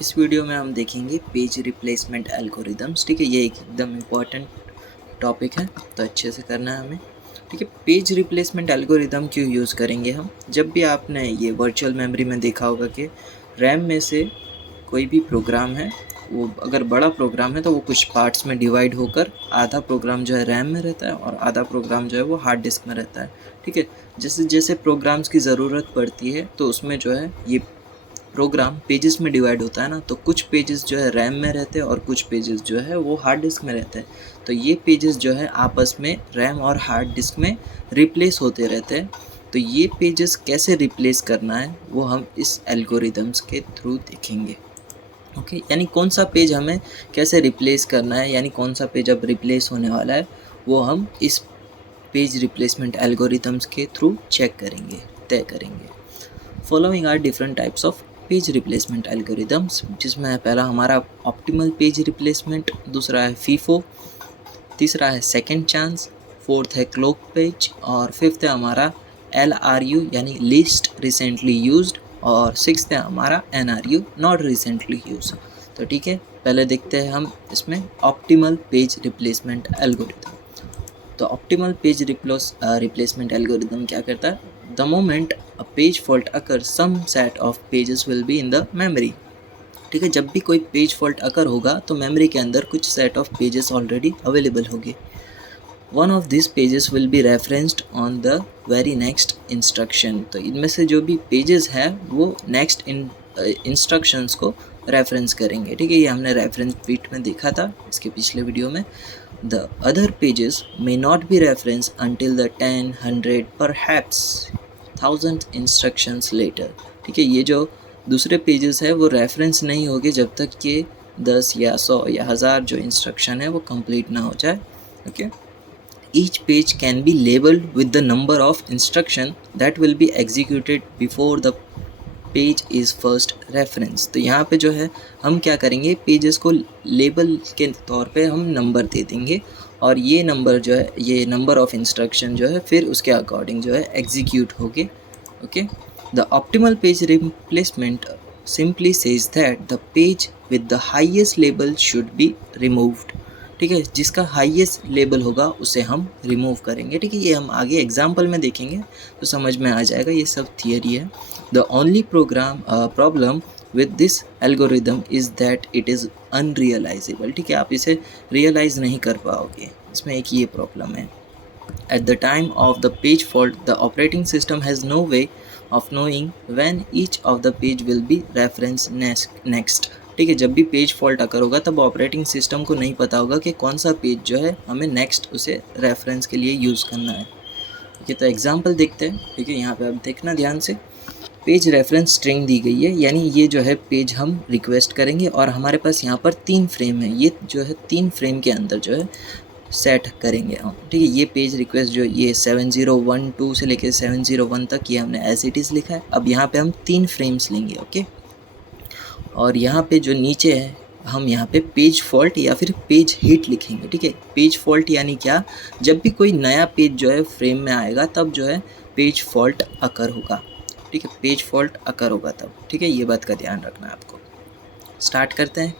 इस वीडियो में हम देखेंगे पेज रिप्लेसमेंट एल्गोरिदम्स। ठीक है, ये एकदम इम्पॉर्टेंट टॉपिक है, तो अच्छे से करना है हमें। ठीक है, पेज रिप्लेसमेंट एल्गोरिदम क्यों यूज़ करेंगे हम? जब भी आपने ये वर्चुअल मेमोरी में देखा होगा कि रैम में से कोई भी प्रोग्राम है, वो अगर बड़ा प्रोग्राम है तो वो कुछ पार्ट्स में डिवाइड होकर आधा प्रोग्राम जो है रैम में रहता है और आधा प्रोग्राम जो है वो हार्ड डिस्क में रहता है। ठीक है, जैसे जैसे प्रोग्राम्स की ज़रूरत पड़ती है तो उसमें जो है ये प्रोग्राम पेजेस में डिवाइड होता है ना, तो कुछ पेजेस जो है रैम में रहते हैं और कुछ पेजेस जो है वो हार्ड डिस्क में रहते हैं। तो ये पेजेस जो है आपस में रैम और हार्ड डिस्क में रिप्लेस होते रहते हैं। तो ये पेजेस कैसे रिप्लेस करना है वो हम इस एल्गोरिदम्स के थ्रू देखेंगे। ओके, यानी कौन सा पेज हमें कैसे रिप्लेस करना है, यानी कौन सा पेज अब रिप्लेस होने वाला है, वो हम इस पेज रिप्लेसमेंट एल्गोरिदम्स के थ्रू चेक करेंगे, तय करेंगे। Following are different types of page replacement algorithms, जिसमें पहला हमारा ऑप्टिमल पेज रिप्लेसमेंट, दूसरा है फीफो, तीसरा है सेकंड चांस, फोर्थ है क्लोक पेज और फिफ्थ है हमारा LRU यानी लीस्ट रिसेंटली यूज्ड और सिक्स्थ है हमारा NRU नॉट रिसेंटली यूज। तो ठीक है, पहले देखते हैं हम इसमें ऑप्टिमल पेज रिप्लेसमेंट एल्गोरिदम। तो ऑप्टिमल पेज रिप्लेसमेंट एल्गोरिदम क्या करता है? The moment a page fault occur some set of pages will be in the memory. ठीक है, जब भी कोई पेज फॉल्ट अकर होगा तो मेमोरी के अंदर कुछ set of pages already available होंगे। One of this pages will be referenced on the very next instruction. तो इनमें से जो भी पेजेस है वो नेक्स्ट इंस्ट्रक्शंस को रेफरेंस करेंगे। ठीक है, ये हमने रेफरेंस बिट में देखा था इसके पिछले वीडियो में। The other pages may not be referenced until the 10, 100, perhaps 1000 instructions later। ठीक है, ये जो दूसरे पेजेस है वो रेफरेंस नहीं होंगे जब तक कि 10 या 100 या 1000 जो इंस्ट्रक्शन है वो कंप्लीट ना हो जाए। Okay, each page can be labeled with the number of instruction that will be executed before the page is first reference. तो यहाँ पे जो है हम क्या करेंगे, पेजेस को लेबल के तौर पे हम नंबर दे देंगे और ये नंबर जो है, ये नंबर ऑफ इंस्ट्रक्शन जो है फिर उसके अकॉर्डिंग जो है एग्जीक्यूट होगे। Okay, the optimal page replacement simply says that the page with the highest label should be removed. ठीक है, जिसका हाईएस्ट लेबल होगा उसे हम रिमूव करेंगे। ठीक है, ये हम आगे एग्जाम्पल में देखेंगे तो समझ में आ जाएगा, ये सब थियरी है। The only problem with this algorithm is that it is unrealisable. ठीक है, आप इसे रियलाइज़ नहीं कर पाओगे, इसमें एक ये प्रॉब्लम है। At the time of the page fault, the operating system has no way of knowing when each of the page will be referenced next। ठीक है, जब भी पेज फॉल्ट अकर होगा तब ऑपरेटिंग सिस्टम को नहीं पता होगा कि कौन सा पेज जो है हमें नेक्स्ट उसे रेफरेंस के लिए यूज़ करना है। ठीक है, तो एग्जांपल देखते हैं। ठीक है, यहाँ पे आप देखना ध्यान से, पेज रेफरेंस स्ट्रिंग दी गई है, यानी ये जो है पेज हम रिक्वेस्ट करेंगे और हमारे पास यहाँ पर 3 फ्रेम है। ये जो है 3 फ्रेम के अंदर जो है सेट करेंगे हम। ठीक है, ये पेज रिक्वेस्ट जो ये 7012 से लेकर 701 तक ये हमने एज इट इज़ लिखा है। अब यहाँ पे हम 3 फ्रेम्स लेंगे। ओके, और यहाँ पे जो नीचे है हम यहाँ पे पेज फॉल्ट या फिर पेज हिट लिखेंगे। ठीक है, पेज फॉल्ट यानी क्या, जब भी कोई नया पेज जो है फ्रेम में आएगा तब जो है पेज फॉल्ट अकर होगा। ठीक है, पेज फॉल्ट अकर होगा तब। ठीक है, ये बात का ध्यान रखना है आपको। स्टार्ट करते हैं।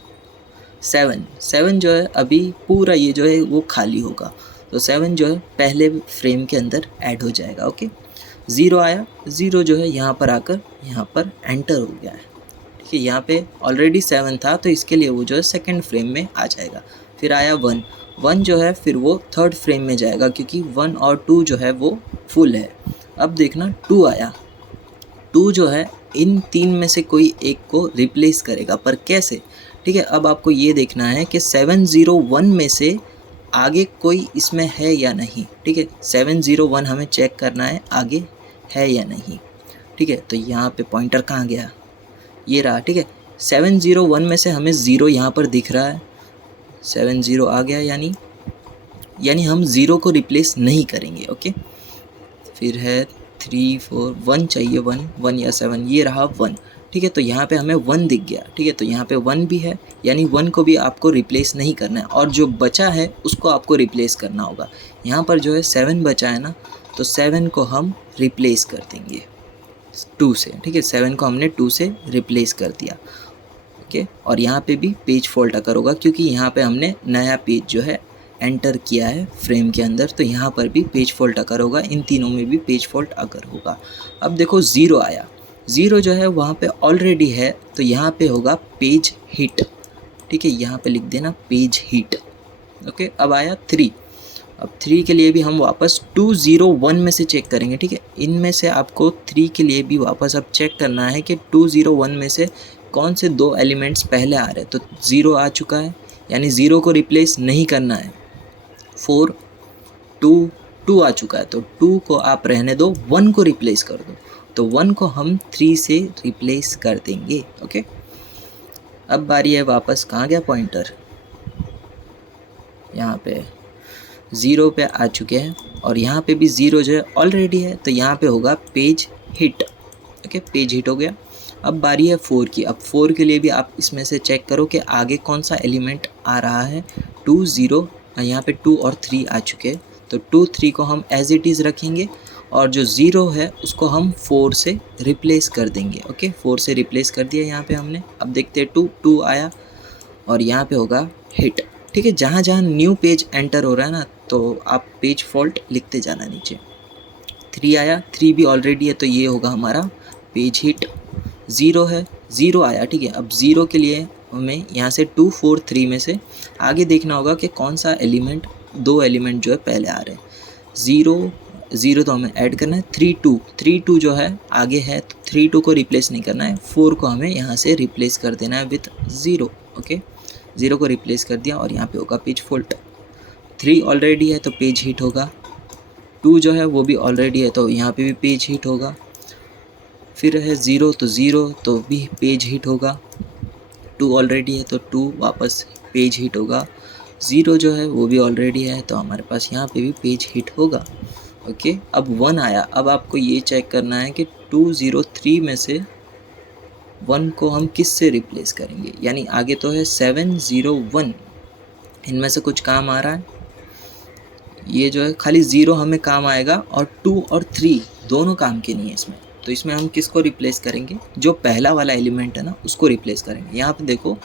7 जो है अभी पूरा ये जो है वो खाली होगा, तो 7 जो है पहले फ्रेम के अंदर ऐड हो जाएगा। ओके, 0 आया, 0 जो है यहाँ पर आकर यहाँ पर एंटर हो गया है। ठीक है, यहाँ पे ऑलरेडी 7 था तो इसके लिए वो जो है सेकंड फ्रेम में आ जाएगा। फिर आया 1 जो है फिर वो थर्ड फ्रेम में जाएगा क्योंकि 1 और 2 जो है वो फुल है। अब देखना 2 आया, 2 जो है इन 3 में से कोई एक को रिप्लेस करेगा, पर कैसे? ठीक है, अब आपको ये देखना है कि 701 में से आगे कोई इसमें है या नहीं। ठीक है, 701 हमें चेक करना है आगे है या नहीं। ठीक है, तो यहाँ पे पॉइंटर कहाँ गया, ये रहा। ठीक है, 701 में से हमें 0 यहाँ पर दिख रहा है, 70 आ गया, यानी हम 0 को रिप्लेस नहीं करेंगे। ओके, फिर है 3 4 1 चाहिए, 1 या 7, ये रहा 1। ठीक है, तो यहाँ पे हमें 1 दिख गया। ठीक है, तो यहाँ पे 1 भी है, यानी 1 को भी आपको रिप्लेस नहीं करना है और जो बचा है उसको आपको रिप्लेस करना होगा। यहाँ पर जो है 7 बचा है ना, तो 7 को हम रिप्लेस कर देंगे 2 से। ठीक है, 7 को हमने 2 से रिप्लेस कर दिया। ओके। और यहाँ पे भी पेज फॉल्ट अकर होगा क्योंकि यहाँ पे हमने नया पेज जो है एंटर किया है फ्रेम के अंदर, तो यहाँ पर भी पेज फॉल्ट अकर होगा, इन तीनों में भी पेज फॉल्ट अकर होगा। अब देखो 0 आया, 0 जो है वहाँ पे ऑलरेडी है, तो यहाँ पे होगा पेज हिट, ठीक है, यहाँ पे लिख देना पेज हिट, ओके। अब आया 3, अब 3 के लिए भी हम वापस 201 में से चेक करेंगे, ठीक है। इनमें से आपको 3 के लिए भी वापस अब चेक करना है कि 201 में से कौन से 2 एलिमेंट्स पहले आ रहे हैं। तो 0 आ चुका है, यानी 0 को रिप्लेस नहीं करना है। 4, 2 आ चुका है, तो 2 को आप रहने दो, 1 को रिप्लेस कर दो, तो 1 को हम 3 से रिप्लेस कर देंगे, ओके। अब बारी है वापस, कहाँ गया पॉइंटर, यहाँ पे 0 पे आ चुके हैं, और यहाँ पे भी 0 जो है ऑलरेडी है, तो यहाँ पे होगा page hit, okay, page hit हो गया। अब बारी है 4 की। अब 4 के लिए भी आप इसमें से चेक करो कि आगे कौन सा एलिमेंट आ रहा है। 2, 0, यहाँ पे 2 और 3 आ चुके हैं, तो 2, 3 को हम एज इट इज़ रखेंगे, और जो 0 है उसको हम 4 से रिप्लेस कर देंगे, ओके। 4 से रिप्लेस कर दिया यहाँ पे हमने। अब देखते हैं 2 आया, और यहाँ पे होगा हिट, ठीक है। जहाँ जहाँ न्यू पेज एंटर हो रहा है ना, तो आप पेज फॉल्ट लिखते जाना नीचे। 3 आया, 3 भी ऑलरेडी है, तो ये होगा हमारा पेज हिट। 0 है, 0 आया, ठीक है। अब 0 के लिए हमें यहाँ से 2, 4, 3 में से आगे देखना होगा कि कौन सा एलिमेंट, 2 एलिमेंट जो है पहले आ रहे हैं। 0 तो हमें ऐड करना है। 3, 2 जो है आगे है, तो 3, 2 को रिप्लेस नहीं करना है। 4 को हमें यहाँ से रिप्लेस कर देना है विथ 0, ओके। 0 को रिप्लेस कर दिया, और यहाँ पे होगा पेज फॉल्ट। 3 ऑलरेडी है, तो पेज हिट होगा। 2 जो है वो भी ऑलरेडी है, तो यहाँ पे भी पेज हिट होगा। फिर है 0, तो 0 तो भी पेज हिट होगा। 2 ऑलरेडी है, तो 2 वापस पेज हिट होगा। 0 जो है वो भी ऑलरेडी है, तो हमारे पास यहाँ पे भी पेज हिट होगा, ओके। अब 1 आया, अब आपको ये चेक करना है कि 203 में से 1 को हम किस से रिप्लेस करेंगे, यानी आगे तो है 701, इनमें से कुछ काम आ रहा है। ये जो है खाली 0 हमें काम आएगा, और 2 और 3 दोनों काम के नहीं है इसमें, तो इसमें हम किसको रिप्लेस करेंगे, जो पहला वाला एलिमेंट है ना उसको रिप्लेस करेंगे। यहाँ पे देखो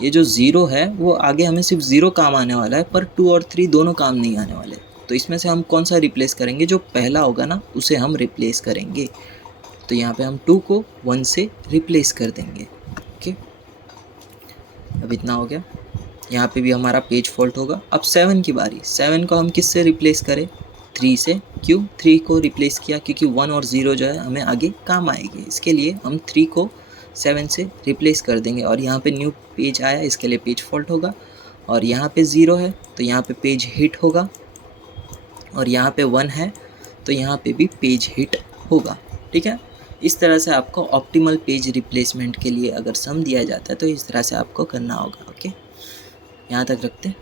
ये जो 0 है वो आगे हमें सिर्फ 0 काम आने वाला है, पर 2 और 3 दोनों काम नहीं आने वाले, तो इसमें से हम कौन सा रिप्लेस करेंगे, जो पहला होगा ना उसे हम रिप्लेस करेंगे। तो यहाँ पे हम 2 को 1 से रिप्लेस कर देंगे, ओके। अब इतना हो गया, यहाँ पे भी हमारा पेज फॉल्ट होगा। अब 7 की बारी, 7 को हम किस से रिप्लेस करें, 3 से। क्यों 3 को रिप्लेस किया, क्योंकि 1 और 0 जो है हमें आगे काम आएगी, इसके लिए हम 3 को 7 से रिप्लेस कर देंगे। और यहाँ पे न्यू पेज आया, इसके लिए पेज फॉल्ट होगा। और यहाँ पे 0 है, तो यहाँ पे पेज हिट होगा, और यहाँ पे 1 है, तो यहाँ पे भी पेज हिट होगा, ठीक है। इस तरह से आपको ऑप्टिमल पेज रिप्लेसमेंट के लिए अगर सम दिया जाता है तो इस तरह से आपको करना होगा, ओके। यहाँ तक रखते हैं।